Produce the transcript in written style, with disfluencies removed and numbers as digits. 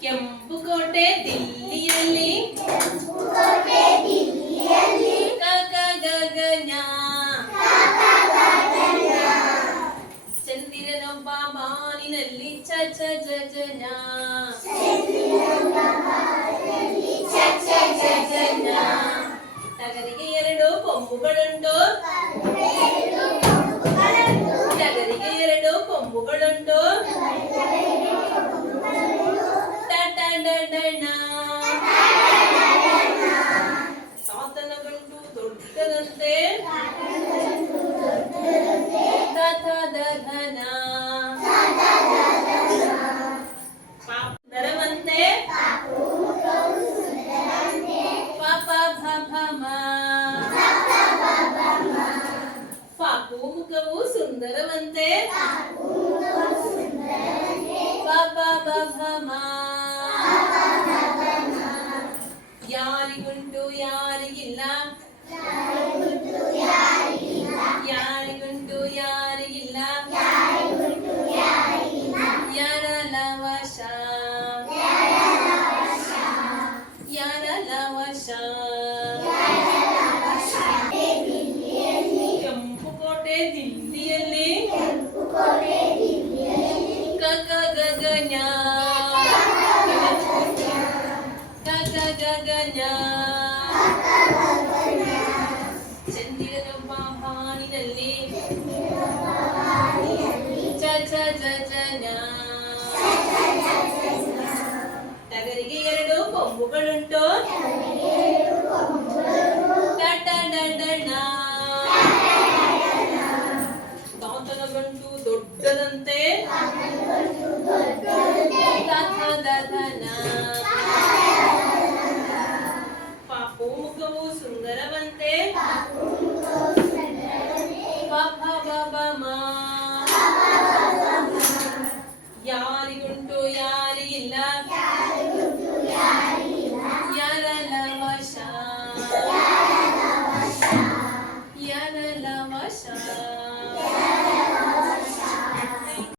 ಕೆಂಪು ಕೋಟೆ ದಿಲ್ಲಿಯಲ್ಲಿ ಕ ಗಗನ ಚಂದಿರನೊಬ್ಬ ಬಾನಿನಲ್ಲಿ ಚ ಚ ಜ ಜನ ಟಗರಿಗೆ ಎರಡು ಕೊಂಬುಗಳುಂಟು ಟಗರಿಗೆ ಎರಡು ಕೊಂಬುಗಳುಂಟು ತಾತನ ಗಂಟು ದೊಡ್ಡದಂತೆ ತಾತದ ಘನ ದರವಂತೆ ಪಾಪ ಭಮ ಪಾಪು ಮುಖವು ಸುಂದರವಂತೆ ಪಾಪ ಭಮ ಯಾರಿಗುಂಟು ಯಾರಿಗಿಲ್ಲ ಯಾರಿಗುಂಟು ಯಾರಿಗಿಲ್ಲ ಯಾರಲ ವಶ ಯಾರಲ ವಶ ಕೆಂಪು ಕೋಟೆ ದಿಲ್ಲಿಯಲ್ಲಿ ಕ ಗಗನ ಗಗನ ಚಂದಿರನೊಬ್ಬ ಬಾನಿನಲ್ಲಿ ಚ ಚ ಜ ಜನ ಟಗರಿಗೆ ಎರಡು ಕೊಂಬುಗಳುಂಟು ಟಟಡಡಣ ತಾತನ ಗಂಟು ದೊಡ್ಡದಂತೆ ತಾತದನ ಪಾಪು ಮುಖವು ಸುಂದರವಂತೆ